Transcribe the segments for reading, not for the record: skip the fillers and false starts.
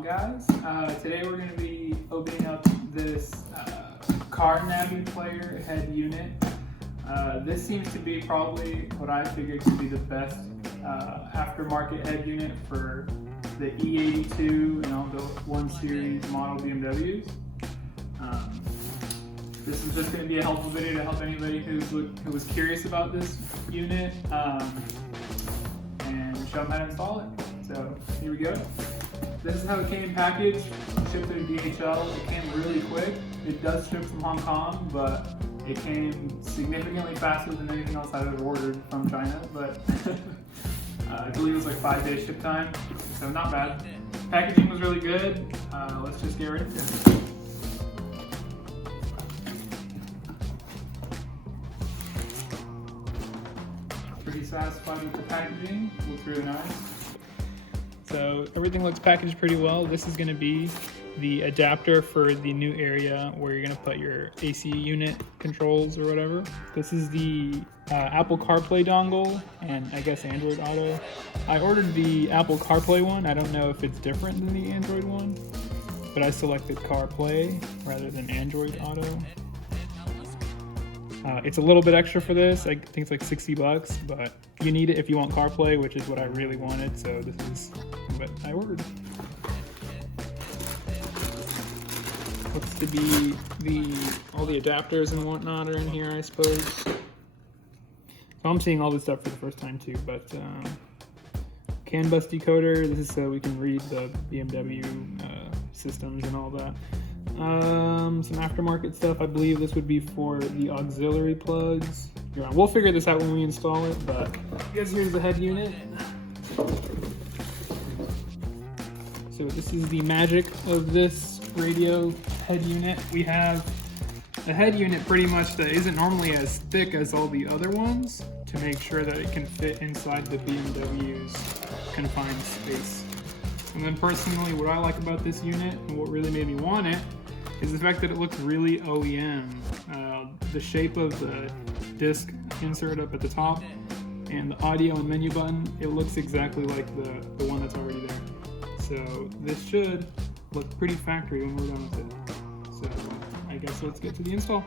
on, guys? Today we're going to be opening up this car navy player head unit. This seems to be probably what I figured to be the best aftermarket head unit for the E82 and all the 1 Series model BMWs. This is just going to be a helpful video to help anybody who was curious about this unit and show them how to install it. So here we go. This is how it came packaged, shipped through DHL. It came really quick. It does ship from Hong Kong, but it came significantly faster than anything else I've ever ordered from China. But I believe it was like 5-day ship time, so not bad. Packaging was really good. Let's just get right into it. Pretty satisfied with the packaging. Looks really nice. So everything looks packaged pretty well. This is going to be the adapter for the new area where you're going to put your AC unit controls or whatever. This is the Apple CarPlay dongle and I guess Android Auto. I ordered the Apple CarPlay one. I don't know if it's different than the Android one, but I selected CarPlay rather than Android Auto. It's a little bit extra for this. I think it's like $60, but you need it if you want CarPlay, which is what I really wanted. So this is what I ordered. Looks to be all the adapters and whatnot are in here, I suppose. So I'm seeing all this stuff for the first time too. But CAN bus decoder. This is so we can read the BMW systems and all that. Some aftermarket stuff. I believe this would be for the auxiliary plugs. We'll figure this out when we install it, but I guess here's the head unit. So this is the magic of this radio head unit. We have a head unit pretty much that isn't normally as thick as all the other ones to make sure that it can fit inside the BMW's confined space. And then personally, what I like about this unit and what really made me want it is the fact that it looks really OEM. The shape of the disc insert up at the top and the audio and menu button, it looks exactly like the one that's already there. So this should look pretty factory when we're done with it. So I guess let's get to the install.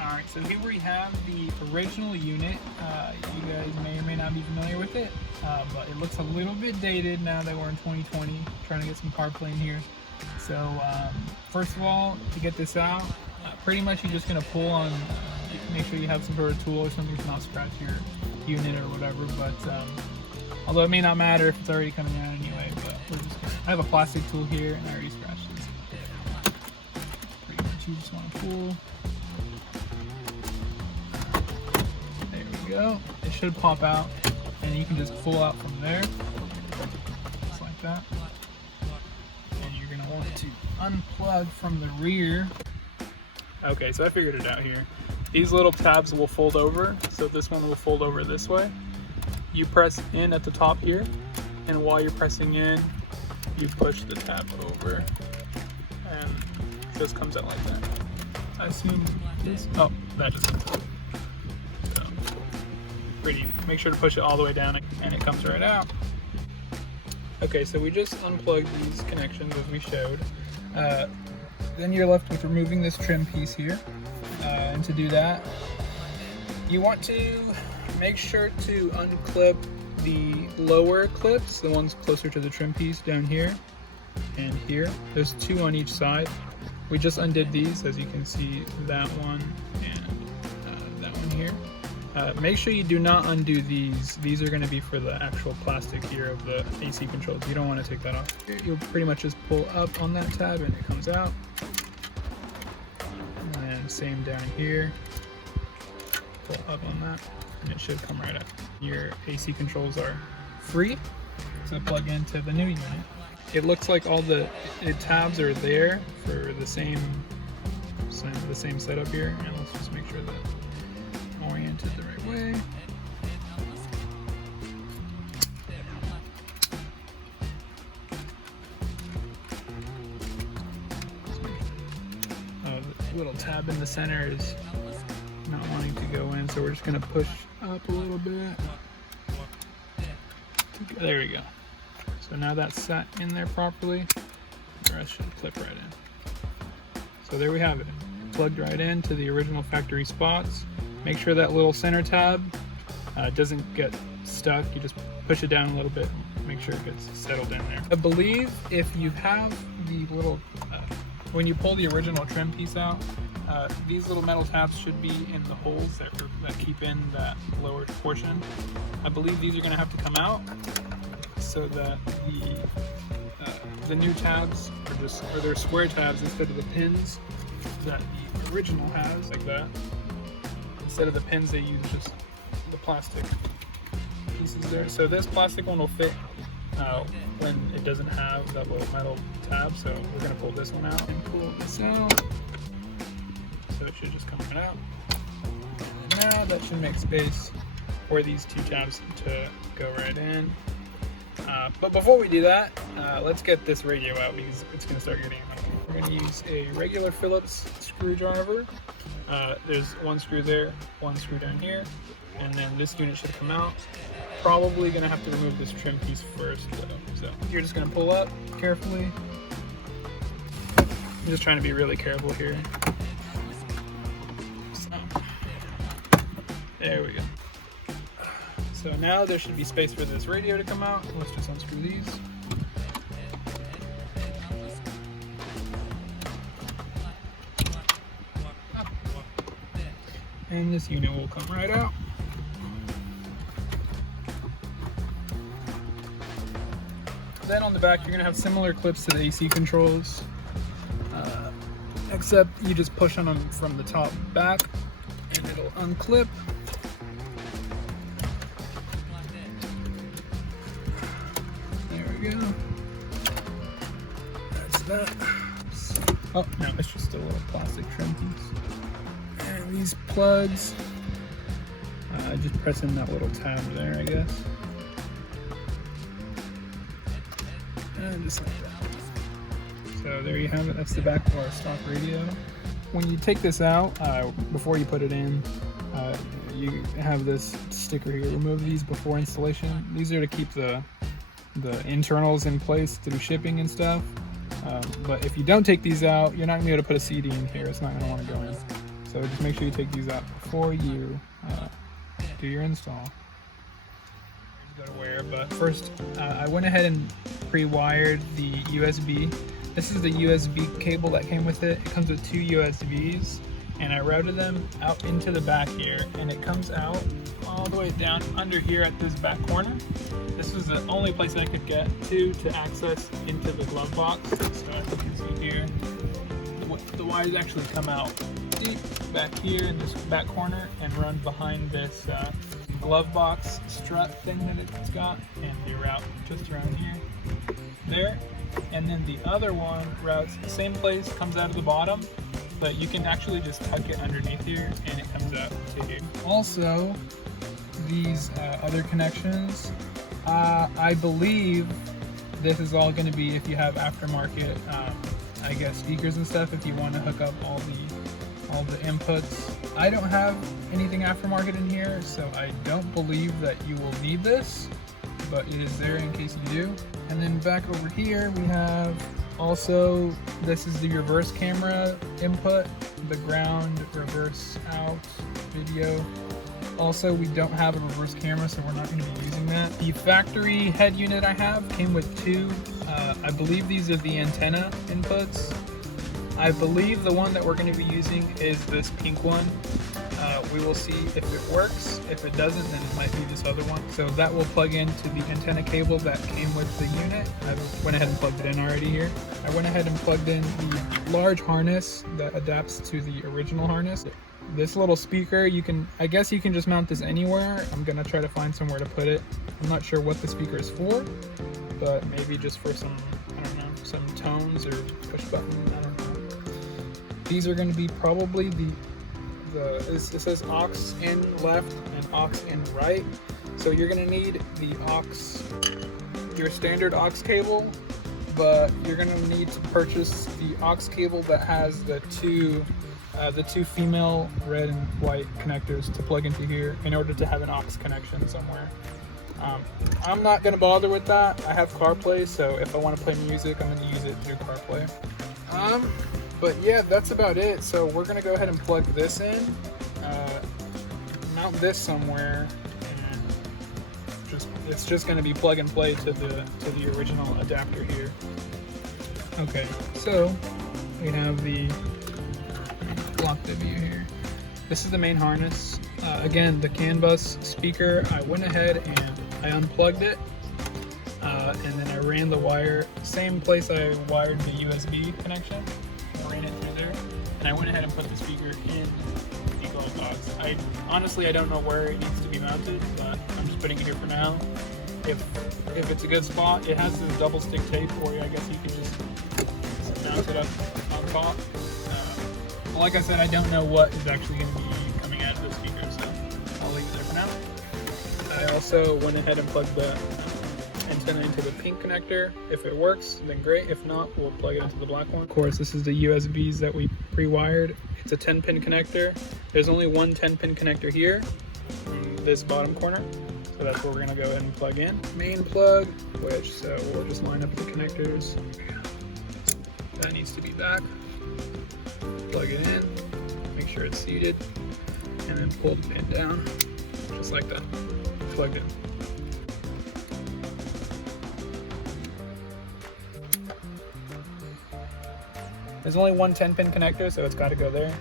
Alright, so here we have the original unit. You guys may or may not be familiar with it, but it looks a little bit dated now that we're in 2020, trying to get some CarPlay in here. So first of all, to get this out, pretty much you're just going to pull on, make sure you have some sort of tool or something to not scratch your unit or whatever, but although it may not matter if it's already coming out anyway, but I have a plastic tool here and I already scratched this. Pretty much you just want to pull. There we go. It should pop out and you can just pull out from there, just like that. Want to unplug from the rear. Okay, so I figured it out here. These little tabs will fold over, so this one will fold over this way. You press in at the top here, and while you're pressing in, you push the tab over, and this comes out like that. I assume this, oh, that just comes out. So, pretty, make sure to push it all the way down, and it comes right out. Okay, so we just unplugged these connections as we showed. Then you're left with removing this trim piece here. And to do that, you want to make sure to unclip the lower clips, the ones closer to the trim piece down here and here. There's 2 on each side. We just undid these, as you can see, that one and that one here. Make sure you do not undo these. These are going to be for the actual plastic here of the AC controls. You don't want to take that off. You'll pretty much just pull up on that tab and it comes out. And same down here. Pull up on that and it should come right up. Your AC controls are free to plug into the new unit. It looks like all the tabs are there for the same setup here. And let's just make sure that oriented the right way. The little tab in the center is not wanting to go in, so we're just going to push up a little bit. There we go. So now that's sat in there properly, the rest should clip right in. So there we have it, plugged right into the original factory spots. Make sure that little center tab doesn't get stuck. You just push it down a little bit, make sure it gets settled in there. I believe if you have the little, when you pull the original trim piece out, these little metal tabs should be in the holes that keep in that lower portion. I believe these are going to have to come out so that the new tabs are they're square tabs instead of the pins that the original has, like that. Instead of the pins, they use just the plastic pieces there. So this plastic one will fit when it doesn't have that little metal tab. So we're going to pull this one out and pull this out. So it should just come right out. And now that should make space for these two tabs to go right in. But before we do that, let's get this radio out because it's going to start getting annoying. We're going to use a regular Phillips screwdriver. There's one screw there, one screw down here, and then this unit should come out. Probably going to have to remove this trim piece first though. So you're just going to pull up carefully. I'm just trying to be really careful here. There we go. So now there should be space for this radio to come out. Let's just unscrew these. And this unit will come right out. Then on the back, you're gonna have similar clips to the AC controls, except you just push on them from the top back and it'll unclip. Go. That's that. Oh no, it's just a little plastic trim piece. And these plugs, just press in that little tab there, I guess. And just like that. So there you have it. That's the back of our stock radio. When you take this out, before you put it in, you have this sticker here. Remove these before installation. These are to keep the internals in place to do shipping and stuff, but if you don't take these out, you're not going to be able to put a CD in here. It's not going to want to go in. So just make sure you take these out before you do your install. But first, I went ahead and pre-wired the USB. This is the USB cable that came with it. It comes with two USBs, and I routed them out into the back here, and it comes out all the way down under here at this back corner. This is the only place I could get to access into the glove box. So as you can see here, the wires actually come out deep back here in this back corner and run behind this glove box strut thing that it's got, and they route just around here, there. And then the other one routes the same place, comes out of the bottom, but you can actually just tuck it underneath here and it comes out to here. Also, these other connections, I believe this is all going to be if you have aftermarket, I guess, speakers and stuff, if you want to hook up all the inputs. I don't have anything aftermarket in here, so I don't believe that you will need this, but it is there in case you do. And then back over here we have also, this is the reverse camera input, the ground reverse out video. Also, we don't have a reverse camera, so we're not going to be using that. The factory head unit I have came with two. I believe these are the antenna inputs. I believe the one that we're going to be using is this pink one. We will see if it works. If it doesn't, then it might be this other one. So that will plug into the antenna cable that came with the unit. I went ahead and plugged it in already here. I went ahead and plugged in the large harness that adapts to the original harness. This little speaker, I guess you can just mount this anywhere. I'm gonna try to find somewhere to put it. I'm not sure what the speaker is for, but maybe just for some, I don't know, some tones or push button, I don't know. These are gonna be probably it says aux in left and aux in right. So you're gonna need the your standard aux cable, but you're gonna need to purchase the aux cable that has the two female red and white connectors to plug into here in order to have an aux connection somewhere. I'm not gonna bother with that. I have CarPlay, so if I want to play music, I'm gonna use it through CarPlay. But yeah, that's about it. So we're gonna go ahead and plug this in, mount this somewhere, and it's just gonna be plug and play to the original adapter here. Okay, so we have the block the view here. This is the main harness. Again, the CAN bus speaker, I went ahead and I unplugged it, and then I ran the wire, same place I wired the USB connection, I ran it through there, and I went ahead and put the speaker in the glove box. Honestly, I don't know where it needs to be mounted, but I'm just putting it here for now. If it's a good spot, it has this double stick tape where I guess you can just mount it up on top. Like I said, I don't know what is actually going to be coming out of the speaker, so I'll leave it there for now. I also went ahead and plugged the antenna into the pink connector. If it works, then great. If not, we'll plug it into the black one. Of course, this is the USBs that we pre-wired. It's a 10-pin connector. There's only one 10-pin connector here in this bottom corner, so that's where we're going to go ahead and plug in. Main plug, so we'll just line up the connectors. That needs to be back. Plug it in, make sure it's seated, and then pull the pin down, just like that. Plugged in. There's only one 10-pin connector, so it's got to go there.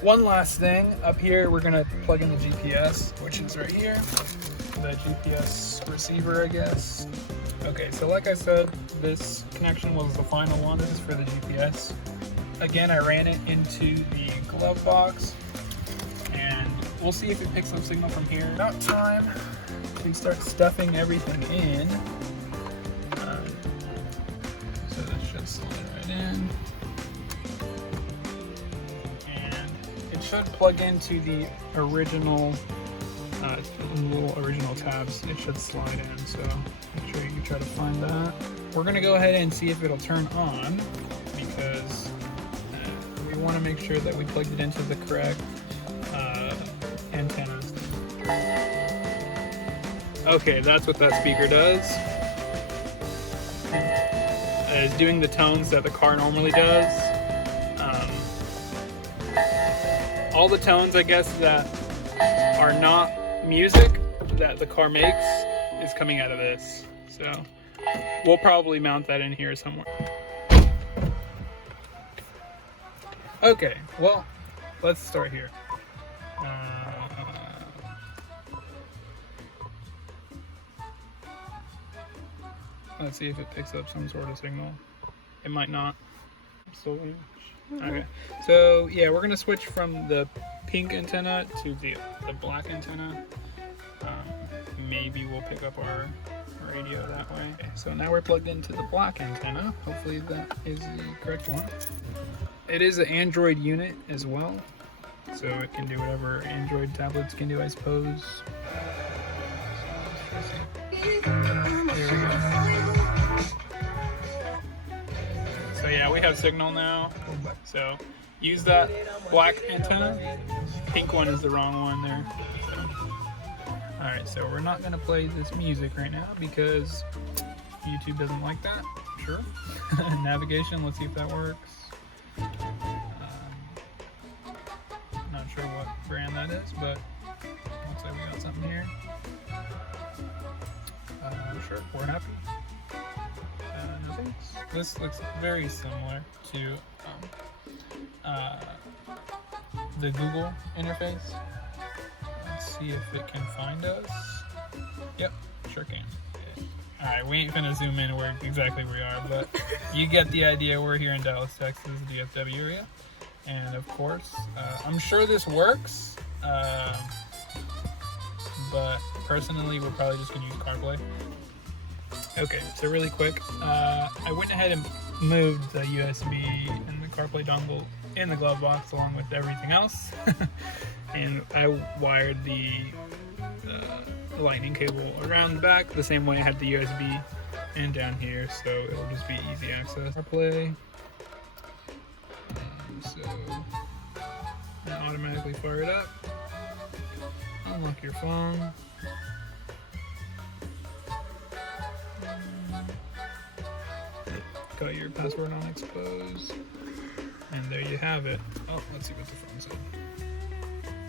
One last thing, up here we're going to plug in the GPS, which is right here. The GPS receiver, I guess. Okay, so like I said, this connection was the final one. This is for the GPS. Again, I ran it into the glove box, and we'll see if it picks up signal from here. About time we start stuffing everything in. So this should slide right in. And it should plug into the original little original tabs. It should slide in, so make sure you try to find that. We're gonna go ahead and see if it'll turn on, because we want to make sure that we plugged it into the correct antenna. Okay, that's what that speaker does. It's doing the tones that the car normally does. All the tones, I guess, that are not music that the car makes is coming out of this. So we'll probably mount that in here somewhere. Okay, well, let's start here. Let's see if it picks up some sort of signal. It might not. Okay, so yeah, we're gonna switch from the pink antenna to the black antenna. Maybe we'll pick up our radio that way. Okay, so now we're plugged into the black antenna. Hopefully that is the correct one. It is an Android unit as well, so it can do whatever Android tablets can do, I suppose. So yeah, we have signal now. So use that black antenna. Pink one is the wrong one there. So. Alright, so we're not going to play this music right now because YouTube doesn't like that. Sure. Navigation, let's see if that works. Not sure what brand that is, but looks like we got something here. Sure, we're happy. No thanks. This looks very similar to the Google interface. Let's see if it can find us. Yep, sure can. Alright, we ain't gonna zoom in where exactly we are, but you get the idea. We're here in Dallas, Texas, the DFW area. And of course, I'm sure this works, but personally, we're probably just gonna use CarPlay. Okay, so really quick, I went ahead and moved the USB and the CarPlay dongle in the glove box along with everything else. And I wired the lightning cable around the back the same way I had the USB and down here, so it'll just be easy access. CarPlay. So I automatically fire it up. Unlock your phone. Got your password on expose. And there you have it. Oh, let's see what the phone said.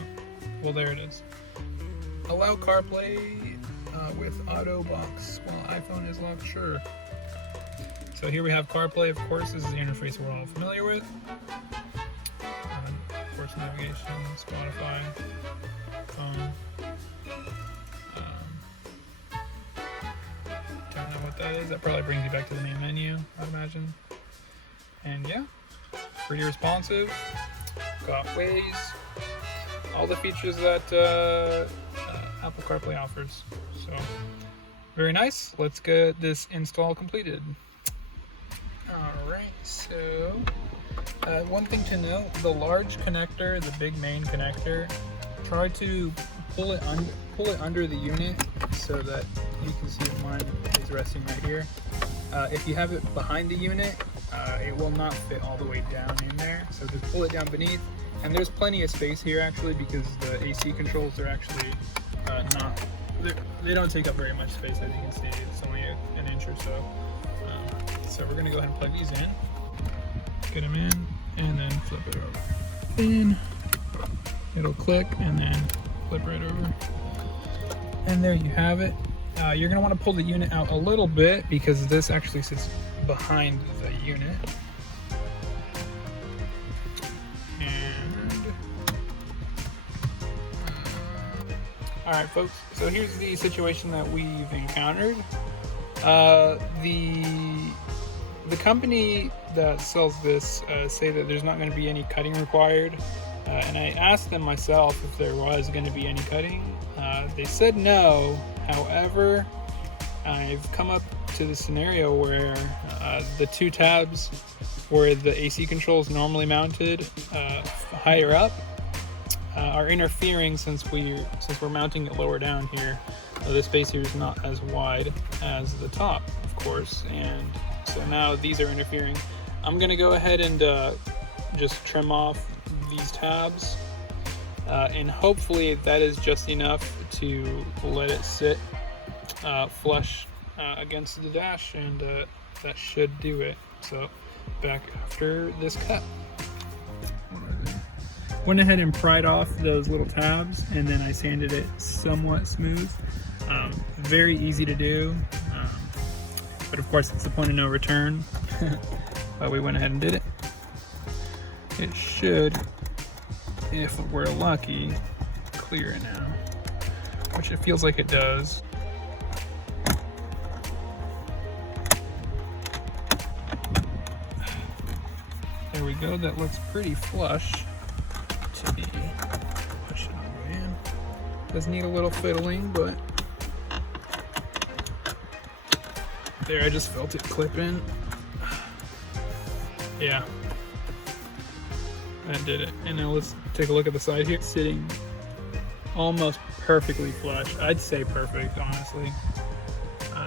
Oh, well, there it is. Allow CarPlay with auto box while iPhone is locked. Sure. So here we have CarPlay. Of course, this is the interface we're all familiar with. Of course, navigation, Spotify, phone. Don't know what that is. That probably brings you back to the main menu, I'd imagine. And yeah, pretty responsive. Got Waze. All the features that Apple CarPlay offers. So, very nice. Let's get this install completed. Alright, so one thing to note, the large connector, the big main connector, try to pull it under the unit so that you can see that mine is resting right here. If you have it behind the unit, it will not fit all the way down in there, so just pull it down beneath. And there's plenty of space here actually, because the AC controls are actually they don't take up very much space, as you can see. It's only an inch or so. So we're gonna go ahead and plug these in, get them in, and then flip it over. In, it'll click, and then flip right over. And there you have it. You're gonna want to pull the unit out a little bit because this actually sits behind the unit. Alright folks, so here's the situation that we've encountered. The company that sells this say that there's not going to be any cutting required, and I asked them myself if there was going to be any cutting. They said no. However, I've come up to the scenario where the two tabs where the AC controls normally mounted higher up are interfering since we're mounting it lower down here. The space here is not as wide as the top, of course, and so now these are interfering. I'm gonna go ahead and just trim off these tabs, and hopefully that is just enough to let it sit flush against the dash, and that should do it. So back after this cut. Went ahead and pried off those little tabs, and then I sanded it somewhat smooth. Very easy to do, but of course it's the point of no return. But we went ahead and did it. It should, if we're lucky, clear it now, which it feels like it does. There we go, that looks pretty flush. Push it all the way in. Does need a little fiddling, but there, I just felt it clip in. Yeah, that did it. And now let's take a look at the side here. It's sitting almost perfectly flush. I'd say perfect, honestly.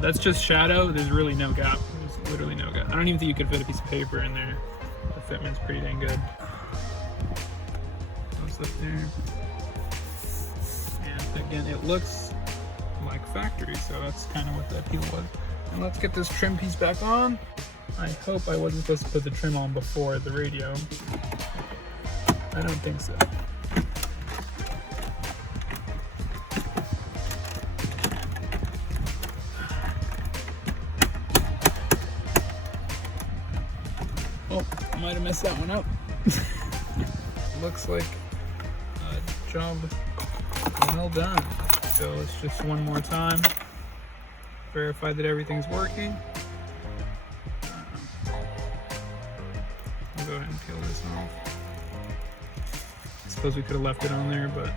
That's just shadow. There's really no gap. There's literally no gap. I don't even think you could fit a piece of paper in there. The fitment's pretty dang good. Up there, and again it looks like factory, so that's kind of what the appeal was. And let's get this trim piece back on. I hope I wasn't supposed to put the trim on before the radio. I don't think so. Oh, I might have messed that one up. Looks like job well done. So let's just one more time verify that everything's working. I'll go ahead and peel this off. I suppose we could have left it on there, but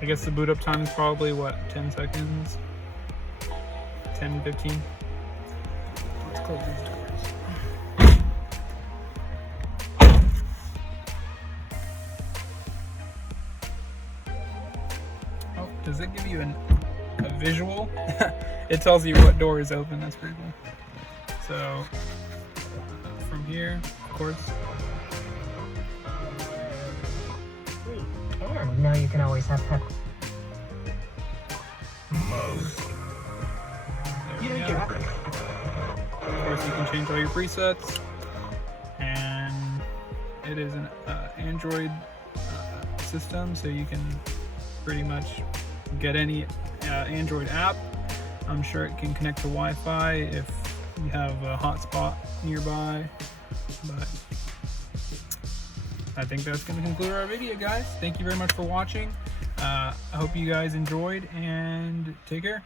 I guess the boot up time is probably what, 10 seconds? 10, 15. Let's close these doors. Oh, does it give you a visual? It tells you what door is open. That's pretty cool. So from here, of course. And now you can always have pep. There we go. Of course, you can change all your presets, and it is an Android system, so you can pretty much get any Android app. I'm sure it can connect to Wi-Fi if you have a hotspot nearby, but I think that's going to conclude our video, guys. Thank you very much for watching. I hope you guys enjoyed, and take care.